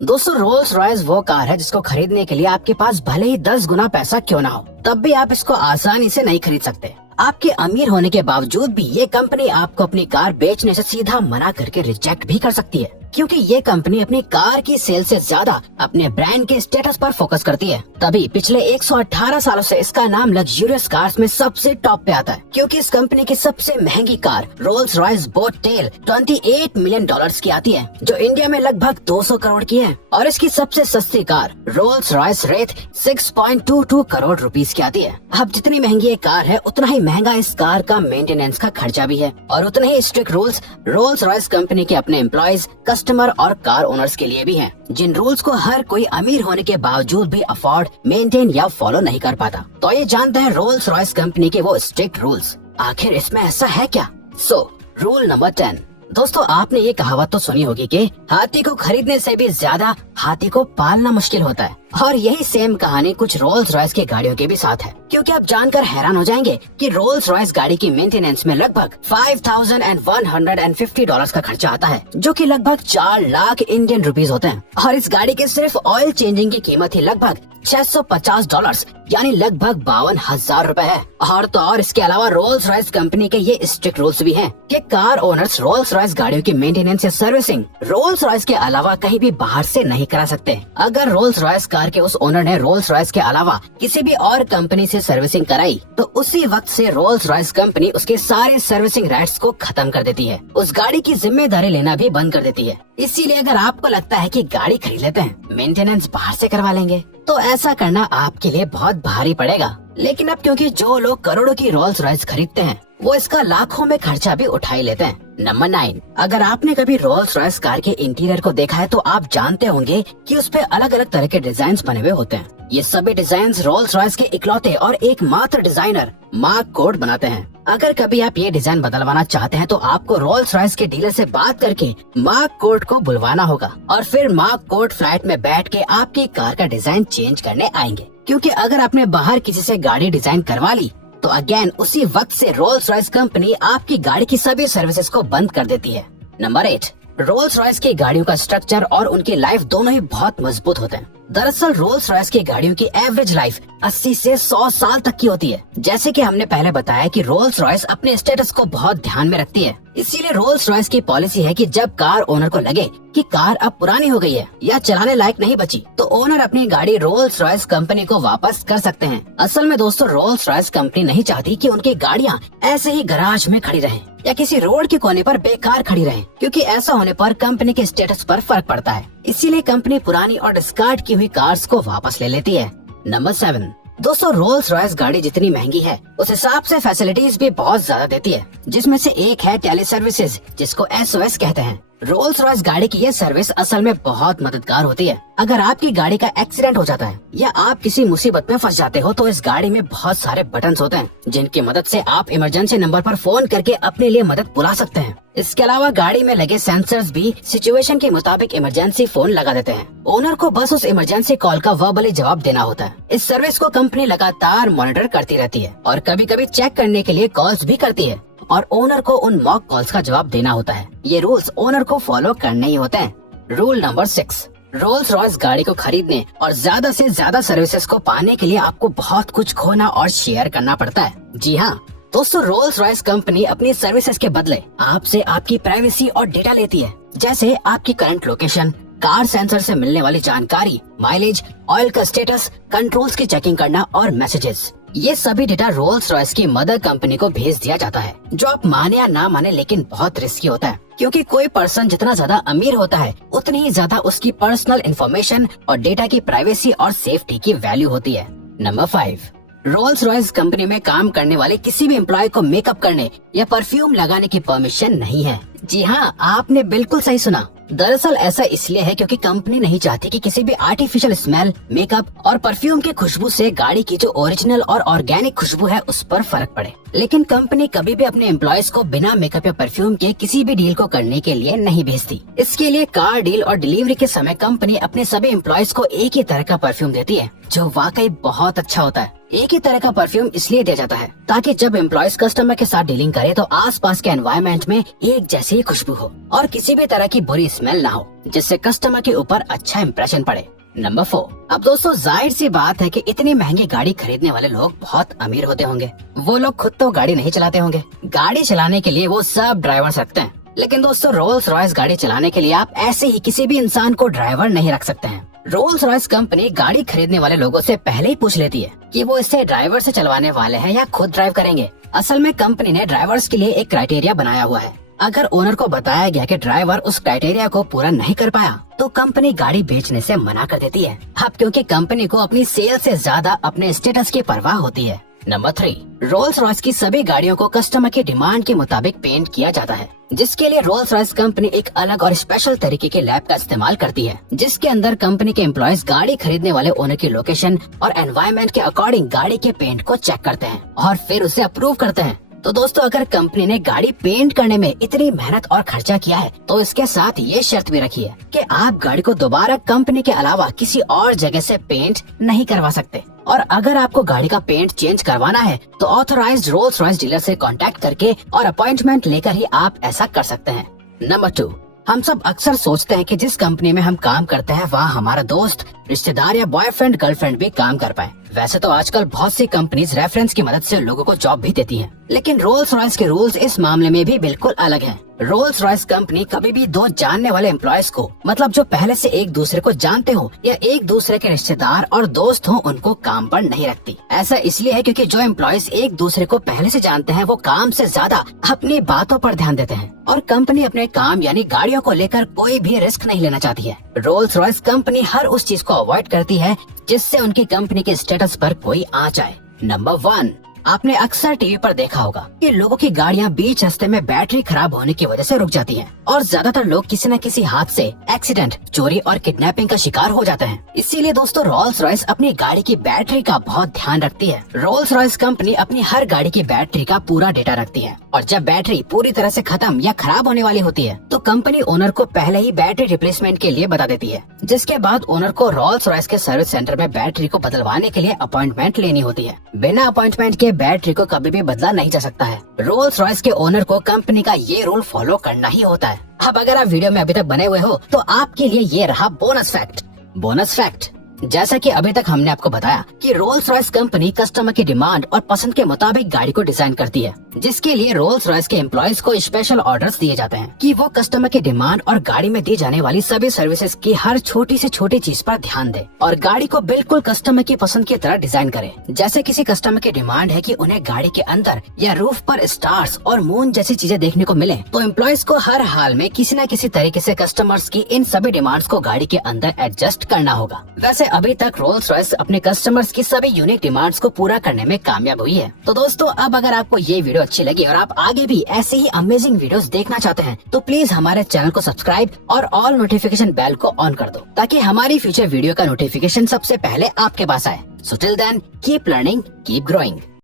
दोस्तों Rolls Royce वो car है जिसको खरीदने के लिए आपके पास भले ही 10 गुना पैसा क्यों ना हो, तब भी आप इसको आसानी से नहीं खरीद सकते। आपके अमीर होने के बावजूद भी ये कंपनी आपको अपनी कार बेचने से सीधा मना करके रिजेक्ट भी कर सकती है, क्योंकि ये कंपनी अपनी कार की सेल से ज्यादा अपने ब्रांड के स्टेटस पर फोकस करती है। तभी पिछले 118 सालों से इसका नाम लग्जरियस कार्स में सबसे टॉप पे आता है, क्योंकि इस कंपनी की सबसे महंगी car Rolls Royce Boat Tail 28 million dollars की आती है, जो इंडिया में लगभग 200 करोड़ की है। और इसकी सबसे सस्ती car Rolls Royce Wraith 6.22 crore rupees की आती है। अब जितनी महंगी ये कार है, उतना ही महंगा इस कार का मेंटेनेंस का खर्चा भी है, और उतने ही strict rules Rolls Royce company के अपने एम्प्लॉयज, कस्टमर और कार ओनर्स के लिए भी हैं, जिन रूल्स को हर कोई अमीर होने के बावजूद भी अफोर्ड, मेंटेन या फॉलो नहीं कर पाता। तो ये जानते हैं रोल्स रॉयस कंपनी के वो स्ट्रिक्ट रूल्स। आखिर इसमें ऐसा है क्या? Rule number 10। दोस्तों आपने ये कहावत तो सुनी होगी कि हाथी को खरीदने से भी ज्यादा हाथी को पालना मुश्किल होता है, और यही सेम कहानी कुछ रोल्स रॉयस की गाड़ियों के भी साथ है। क्योंकि आप जानकर हैरान हो जाएंगे कि रोल्स रॉयस गाड़ी की मेंटेनेंस में लगभग $5,150 का खर्चा आता है, जो कि लगभग 4 लाख इंडियन रुपीस होते हैं। और इस गाड़ी के सिर्फ ऑयल चेंजिंग की कीमत ही लगभग $650 यानी लगभग 52,000 रूपए है। और तो और इसके अलावा रोल्स रॉयस कंपनी के ये स्ट्रिक्ट रूल्स भी हैं कि कार ओनर्स रोल्स रॉयस गाड़ियों की मेंटेनेंस या सर्विसिंग रोल्स रॉयस के अलावा कहीं भी बाहर से नहीं करा सकते। अगर रोल्स रॉयस कार के उस ओनर ने रोल्स रॉयस के अलावा किसी भी और कंपनी से सर्विसिंग कराई, तो उसी वक्त से रोल्स रॉयस कंपनी उसके सारे सर्विसिंग राइट्स को खत्म कर देती है, उस गाड़ी की जिम्मेदारी लेना भी बंद कर देती है। इसीलिए अगर आपको लगता है कि गाड़ी खरीद लेते हैं, मेंटेनेंस बाहर से करवा लेंगे, तो ऐसा करना आपके लिए बहुत भारी पड़ेगा। लेकिन अब क्योंकि जो लोग करोड़ों की रोल्स रॉयस खरीदते हैं, वो इसका लाखों में खर्चा भी उठा ही लेते हैं। नंबर 9। अगर आपने कभी रोल्स रॉयस कार के इंटीरियर को देखा है, तो आप जानते होंगे कि उस पे अलग अलग तरह के डिजाइन बने हुए होते हैं। ये सभी डिजाइन रोल्स रॉयस के इकलौते और एकमात्र डिजाइनर मार्क कोड बनाते हैं। अगर कभी आप ये डिजाइन बदलवाना चाहते हैं, तो आपको रोल्स रॉयस के डीलर से बात करके मार्क कोड को बुलवाना होगा, और फिर मार्क कोड फ्लैट में बैठ के आपकी कार का डिजाइन चेंज करने आएंगे। क्योंकि अगर आपने बाहर किसी से गाड़ी डिजाइन करवा ली, तो अगेन उसी वक्त से रोल्स रॉयस कंपनी आपकी गाड़ी की सभी सर्विसेज को बंद कर देती है। नंबर 8। रोल्स रॉयस की गाड़ियों का स्ट्रक्चर और उनकी लाइफ दोनों ही बहुत मजबूत होते हैं। दरअसल रोल्स रॉयस की गाड़ियों की एवरेज लाइफ 80 से 100 साल तक की होती है। जैसे कि हमने पहले बताया कि रोल्स रॉयस अपने स्टेटस को बहुत ध्यान में रखती है, इसीलिए रोल्स रॉयस की पॉलिसी है कि जब कार ओनर को लगे कि कार अब पुरानी हो गई है या चलाने लायक नहीं बची, तो ओनर अपनी गाड़ी रोल्स रॉयस कंपनी को वापस कर सकते हैं। असल में दोस्तों रोल्स रॉयस कंपनी नहीं चाहती कि उनकी गाड़ियाँ ऐसे ही गैराज में खड़ी रहें या किसी रोड के कोने पर बेकार खड़ी रहें, क्योंकि ऐसा होने पर कंपनी के स्टेटस पर फर्क पड़ता है। इसीलिए कंपनी पुरानी और डिस्कार्ड की हुई कार्स को वापस ले लेती है। नंबर 7। दोस्तों रोल्स रॉयस गाड़ी जितनी महंगी है, उस हिसाब से फैसिलिटीज भी बहुत ज्यादा देती है, जिसमें से एक है टेली सर्विसेज, जिसको SOS कहते हैं। रोल्स रॉयस गाड़ी की ये सर्विस असल में बहुत मददगार होती है। अगर आपकी गाड़ी का एक्सीडेंट हो जाता है या आप किसी मुसीबत में फंस जाते हो, तो इस गाड़ी में बहुत सारे बटन्स होते हैं, जिनकी मदद से आप इमरजेंसी नंबर पर फोन करके अपने लिए मदद बुला सकते हैं। इसके अलावा गाड़ी में लगे सेंसर्स भी सिचुएशन के मुताबिक इमरजेंसी फोन लगा देते हैं। ओनर को बस उस इमरजेंसी कॉल का वर्बली जवाब देना होता है। इस सर्विस को कंपनी लगातार मॉनिटर करती रहती है और कभी कभी चेक करने के लिए कॉल्स भी करती है, और ओनर को उन मॉक कॉल्स का जवाब देना होता है। ये रूल्स ओनर को फॉलो करने ही होते हैं। Rule number 6। रोल्स रॉयस गाड़ी को खरीदने और ज्यादा से ज्यादा सर्विसेज को पाने के लिए आपको बहुत कुछ खोना और शेयर करना पड़ता है। जी हाँ दोस्तों, रोल्स रॉयस कंपनी अपनी सर्विसेज के बदले आपसे आपकी प्राइवेसी और डेटा लेती है, जैसे आपकी करंट लोकेशन, कार सेंसर से मिलने वाली जानकारी, माइलेज, ऑयल का स्टेटस, कंट्रोल्स की चेकिंग करना और मैसेजेस। ये सभी डेटा रोल्स रॉयस की मदर कंपनी को भेज दिया जाता है, जो आप माने या ना माने लेकिन बहुत रिस्की होता है, क्योंकि कोई पर्सन जितना ज्यादा अमीर होता है, उतनी ही ज्यादा उसकी पर्सनल इन्फॉर्मेशन और डेटा की प्राइवेसी और सेफ्टी की वैल्यू होती है। नंबर 5। रोल्स रॉयस कंपनी में काम करने वाले किसी भी एम्प्लॉय को मेकअप करने या परफ्यूम लगाने की परमिशन नहीं है। जी हाँ, आपने बिल्कुल सही सुना। दरअसल ऐसा इसलिए है क्योंकि कंपनी नहीं चाहती कि किसी भी आर्टिफिशियल स्मेल, मेकअप और परफ्यूम की खुशबू से गाड़ी की जो ओरिजिनल और ऑर्गेनिक खुशबू है उस पर फर्क पड़े। लेकिन कंपनी कभी भी अपने एम्प्लॉयज को बिना मेकअप या परफ्यूम के किसी भी डील को करने के लिए नहीं भेजती। इसके लिए कार डील और डिलीवरी के समय कंपनी अपने सभी एम्प्लॉयज को एक ही तरह का परफ्यूम देती है, जो वाकई बहुत अच्छा होता है। एक ही तरह का परफ्यूम इसलिए दिया जाता है ताकि जब एम्प्लॉयज कस्टमर के साथ डीलिंग करे तो आसपास के एनवायरनमेंट में एक जैसी ही खुशबू हो और किसी भी तरह की बुरी स्मेल ना हो, जिससे कस्टमर के ऊपर अच्छा इम्प्रेशन पड़े। नंबर 4। अब दोस्तों जाहिर सी बात है कि इतनी महंगी गाड़ी खरीदने वाले लोग बहुत अमीर होते होंगे। वो लोग खुद तो गाड़ी नहीं चलाते होंगे, गाड़ी चलाने के लिए वो सब ड्राइवर्स रखते हैं। लेकिन दोस्तों रोल्स रॉयस गाड़ी चलाने के लिए आप ऐसे ही किसी भी इंसान को ड्राइवर नहीं रख सकते हैं। रोल्स रॉयस कंपनी गाड़ी खरीदने वाले लोगों से पहले ही पूछ लेती है कि वो इसे ड्राइवर से चलवाने वाले हैं या खुद ड्राइव करेंगे। असल में कंपनी ने ड्राइवर्स के लिए एक क्राइटेरिया बनाया हुआ है। अगर ओनर को बताया गया कि ड्राइवर उस क्राइटेरिया को पूरा नहीं कर पाया तो कंपनी गाड़ी बेचने से मना कर देती है। अब क्योंकि कंपनी को अपनी सेल से ज्यादा अपने स्टेटस की परवाह होती है। नंबर 3। रोल्स रॉयस की सभी गाड़ियों को कस्टमर की डिमांड के मुताबिक पेंट किया जाता है, जिसके लिए रोल्स रॉयस कंपनी एक अलग और स्पेशल तरीके के लैब का इस्तेमाल करती है, जिसके अंदर कंपनी के एम्प्लॉयज गाड़ी खरीदने वाले ओनर की लोकेशन और एनवायरनमेंट के अकॉर्डिंग गाड़ी के पेंट को चेक करते हैं और फिर उसे अप्रूव करते हैं। तो दोस्तों अगर कंपनी ने गाड़ी पेंट करने में इतनी मेहनत और खर्चा किया है तो इसके साथ ये शर्त भी रखी है कि आप गाड़ी को दोबारा कंपनी के अलावा किसी और जगह से पेंट नहीं करवा सकते। और अगर आपको गाड़ी का पेंट चेंज करवाना है तो ऑथराइज्ड रोल्स रॉयस डीलर से कांटेक्ट करके और अपॉइंटमेंट लेकर ही आप ऐसा कर सकते हैं। नंबर 2। हम सब अक्सर सोचते हैं कि जिस कंपनी में हम काम करते हैं वहाँ हमारा दोस्त, रिश्तेदार या बॉयफ्रेंड गर्लफ्रेंड भी काम कर पाए। वैसे तो आजकल बहुत सी कंपनीज रेफरेंस की मदद से लोगों को जॉब भी देती हैं, लेकिन रोल्स रॉयस के रूल्स इस मामले में भी बिल्कुल अलग हैं। रोल्स रॉयस कंपनी कभी भी दो जानने वाले एम्प्लॉयज को, मतलब जो पहले से एक दूसरे को जानते हो या एक दूसरे के रिश्तेदार और दोस्त हो, उनको काम पर नहीं रखती। ऐसा इसलिए है क्योंकि जो एम्प्लॉयज एक दूसरे को पहले से जानते हैं वो काम से ज्यादा अपनी बातों पर ध्यान देते हैं और कंपनी अपने काम यानी गाड़ियों को लेकर कोई भी रिस्क नहीं लेना चाहती है। रोल्स रॉयस कंपनी हर उस चीज को अवॉइड करती है जिससे उनकी कंपनी के स्टेटस पर कोई आंच आए। नंबर 1। आपने अक्सर टीवी पर देखा होगा कि लोगों की गाड़ियां बीच रास्ते में बैटरी खराब होने की वजह से रुक जाती हैं और ज्यादातर लोग किसी न किसी हादसे, एक्सीडेंट, चोरी और किडनैपिंग का शिकार हो जाते हैं। इसीलिए दोस्तों रोल्स रॉयस अपनी गाड़ी की बैटरी का बहुत ध्यान रखती है। रोल्स रॉयस कंपनी अपनी हर गाड़ी की बैटरी का पूरा डेटा रखती है और जब बैटरी पूरी तरह से खत्म या खराब होने वाली होती है तो कंपनी ओनर को पहले ही बैटरी रिप्लेसमेंट के लिए बता देती है, जिसके बाद ओनर को रोल्स रॉयस के सर्विस सेंटर में बैटरी को बदलवाने के लिए अपॉइंटमेंट लेनी होती है। बिना अपॉइंटमेंट के बैटरी को कभी भी बदला नहीं जा सकता है। रोल्स रॉयस के ओनर को कंपनी का ये रूल फॉलो करना ही होता है। अब अगर आप वीडियो में अभी तक बने हुए हो तो आपके लिए ये रहा बोनस फैक्ट। बोनस फैक्ट, जैसा कि अभी तक हमने आपको बताया कि रोल्स रॉयस कंपनी कस्टमर की डिमांड और पसंद के मुताबिक गाड़ी को डिजाइन करती है, जिसके लिए रोल्स रॉयस के एम्प्लॉयज को स्पेशल ऑर्डर्स दिए जाते हैं कि वो कस्टमर की डिमांड और गाड़ी में दी जाने वाली सभी सर्विसेज की हर छोटी से छोटी चीज पर ध्यान दे और गाड़ी को बिल्कुल कस्टमर की पसंद की तरह डिजाइन करे। जैसे किसी कस्टमर की डिमांड है कि उन्हें गाड़ी के अंदर या रूफ पर स्टार्स और मून जैसी चीजें देखने को मिले, तो एम्प्लॉयज को हर हाल में किसी न किसी तरीके से कस्टमर्स की इन सभी डिमांड्स को गाड़ी के अंदर एडजस्ट करना होगा। वैसे अभी तक रोल्स रॉयस अपने कस्टमर्स की सभी यूनिक डिमांड्स को पूरा करने में कामयाब हुई है। तो दोस्तों अब अगर आपको ये वीडियो अच्छी लगी और आप आगे भी ऐसे ही अमेजिंग वीडियोस देखना चाहते हैं तो प्लीज हमारे चैनल को सब्सक्राइब और ऑल नोटिफिकेशन बेल को ऑन कर दो ताकि हमारी फ्यूचर वीडियो का नोटिफिकेशन सबसे पहले आपके पास आए। So till then keep learning, keep growing.